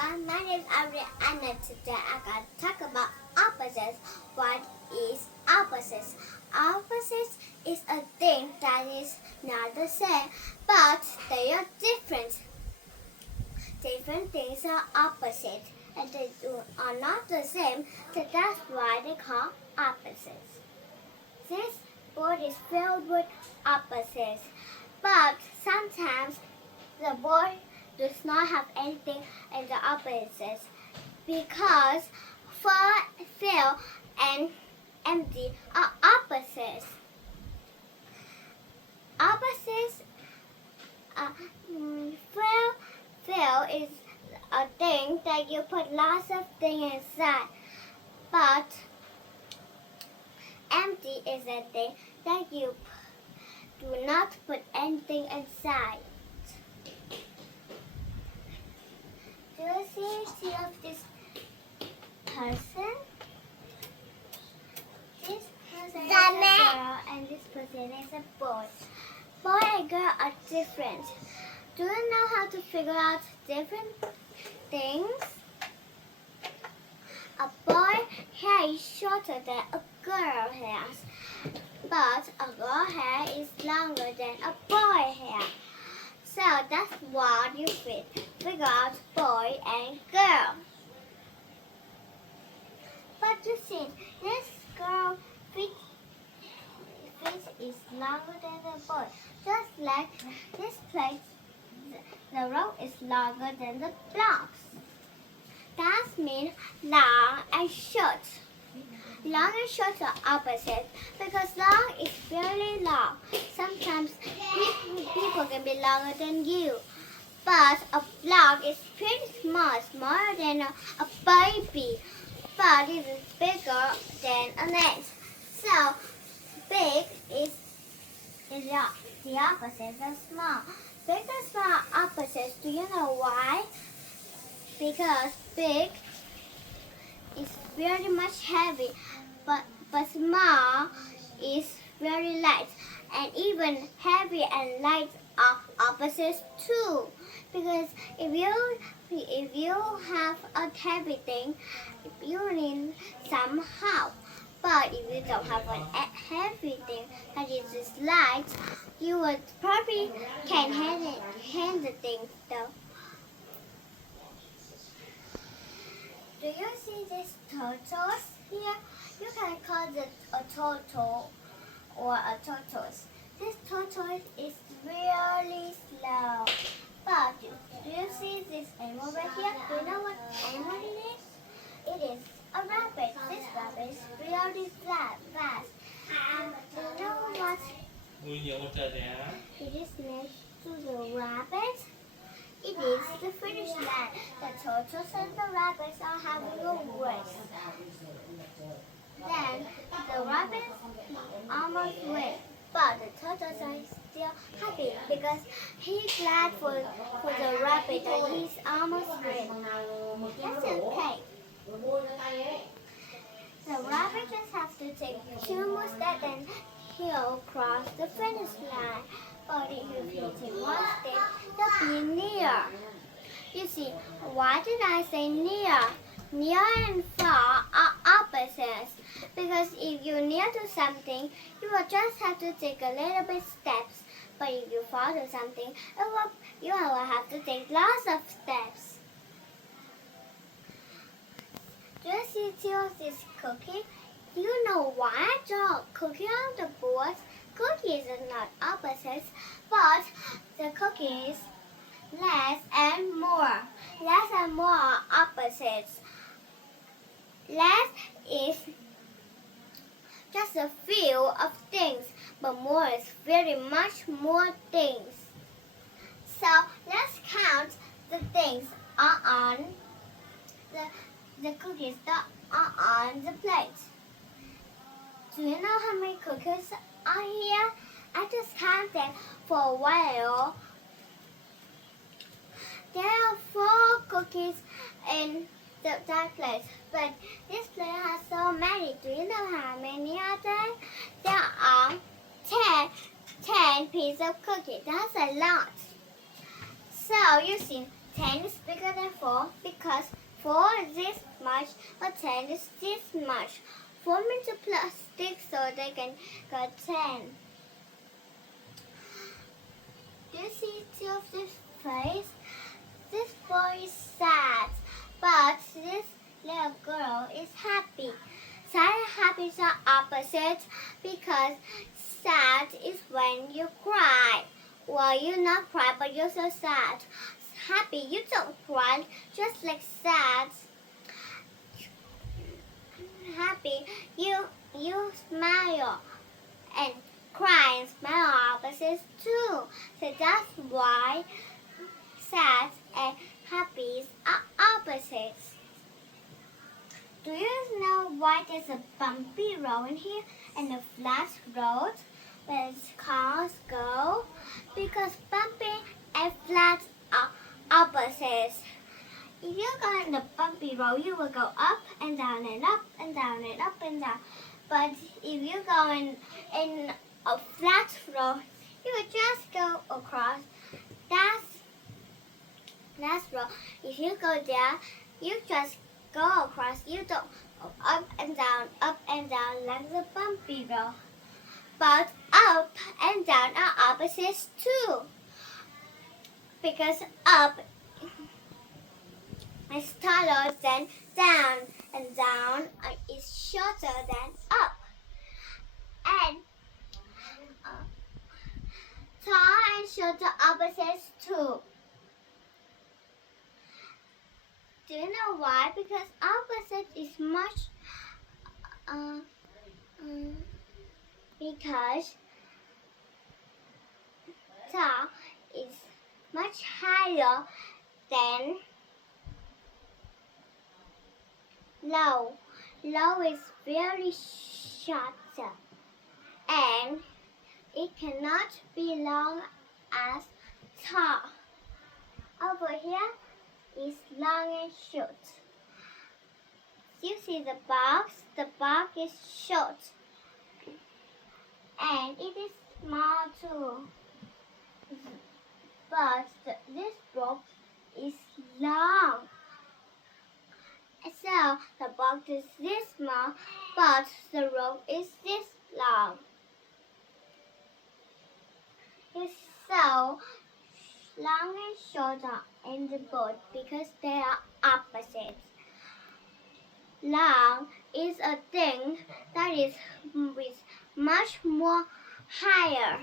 everyone, my name is Audrey and today I'm going to talk about opposites. What is opposites? Opposites is a thing that is not the same, but they are different. Different things are opposite and they are not the same, so that's why they call opposites. This board is filled with opposites, but sometimes the board does not have anything in the opposites because fill and empty are opposites. Opposites, fill is a thing that you put lots of things inside, but empty is a thing that you do not put anything inside. Do you see of this person? This person is a girl and this person is a boy. Boy and girl are different. Do you know how to figure out different things? A boy hair is shorter than a girl hair, but a girl hair is longer than a boy hair. So that's what you figure out boy and girl. But you see, this girl feet is longer than the boy. Just like this place, the rope is longer than the blocks. That means long and short. Long and short are opposite because long is very long. Sometimes people can be longer than you. But a block is pretty small, smaller than a baby. But it is bigger than an ant. So big is the opposite of small. Big and small are opposites. Do you know why? Because big is very much heavy, but small is very light. And even heavy and light are opposites too. Because if you have a heavy thing, you need some help. But if you don't have a heavy thing that is just light, you would probably can handle the thing though. Do you see these turtles here? You can call it a turtle or a tortoise. This tortoise is really slow. But do you see this animal right here? Do you know what animal it is? It is a rabbit. This rabbit is really fast. And do you know what it is next to the rabbit? It is the finish line. The turtles and the rabbits are having a race. Then the rabbit almost wins, but the turtles are still happy because he's glad for the rabbit that he's almost win. That's okay. The rabbit just has to take 2 more steps and he'll cross the finish line. But if you take 1 step, you'll be near. You see, why did I say near? Near and far are opposites. Because if you're near to something, you will just have to take a little bit steps. But if you far to something, you will have to take lots of steps. Do you see this cookie? Do you know why I draw a cookie on the board? Cookies are not opposites, but the cookies less and more. Less and more are opposites. Less is just a few of things, but more is very much more things. So let's count the things on the cookies that are on the plate. Do you know how many cookies are here? I just counted for a while. There are 4 cookies in that plate, but this plate has so many. Do you know how many are there? There are 10 pieces of cookie. That's a lot. So you see, 10 is bigger than 4 because 4 is this much, but 10 is this much. 4 multiply 6 so they can get 10. Do you see two of this face? This boy is sad, but this little girl is happy. Sad and happy are opposites because sad is when you cry. Well, you not cry, but you're so sad. Happy, you don't cry, just like sad. Happy, you smile, and cry and smile are opposites too. So that's why sad and happy are opposites. Do you know why there's a bumpy road in here and a flat road where cars go? Because bumpy and flat are opposites. If you go in the bumpy road, you will go up and down and up and down and up and down. But if you go in a flat road, you will just go across. That's road. If you go there, you just go across. You don't go up and down like the bumpy road. But up and down are opposites too. Because up is taller than down, and down is shorter than up. And tall and shorter opposites too. Do you know why? Because opposite is much because tall is much higher than low. Low is very shorter and it cannot be long as tall. Over here is long and short. You see the box is short and it is small too. But this box is long. So the box is this small, but the rope is this long. It's so long and shorter in the boat because they are opposites. Long is a thing that is with much more higher,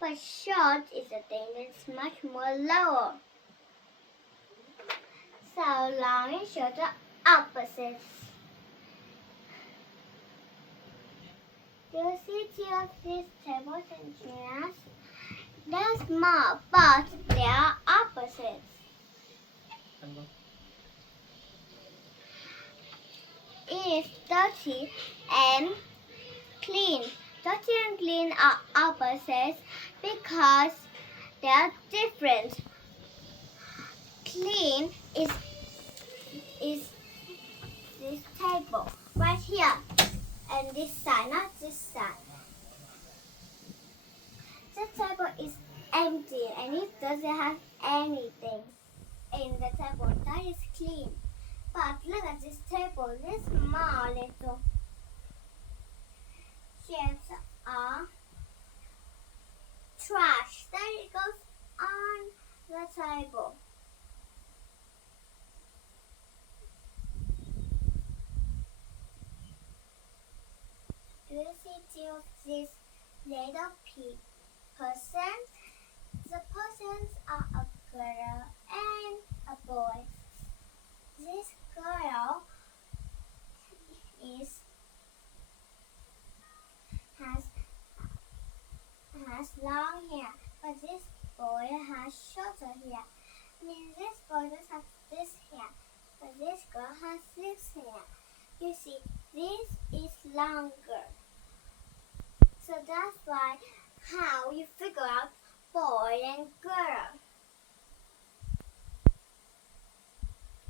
but short is a thing that's much more lower. So long and short are opposites. Do you see two of these tables and chairs? They're small, but they are opposites. It is dirty and clean. Dirty and clean are opposites because they are different. Clean is this table right here and this side, not this side. This table is empty and it doesn't have anything in the table. That is clean. But look at this table. This small little shapes are trash. Then it goes on the table. Do you see two of these little persons? The persons are a girl and a boy. This girl has long hair, but this boy has shorter hair. I mean, this boy does have this hair, but this girl has this hair. You see, this is longer. So that's why how you figure out boy and girl.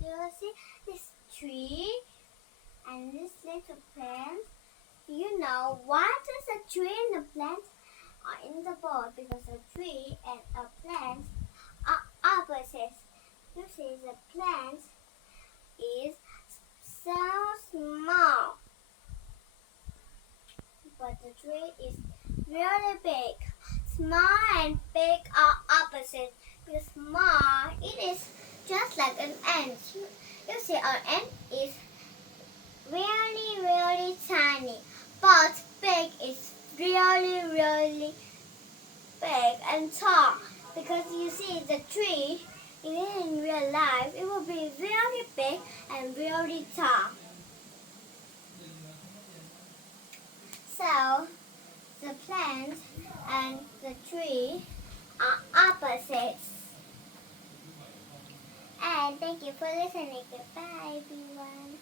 Do you see this tree and this little plant? Do you know why does a tree and a plant are in the boat? Because a tree and a plant are opposites. You see the plant is so small, but the tree is really big. Small and big are opposite. Because small, it is just like an ant. You see, an ant is really tiny, but big is really big and tall. Because you see, the tree, even in real life, it will be really big and really tall. So, the plant and the tree are opposites. And thank you for listening. Goodbye, everyone.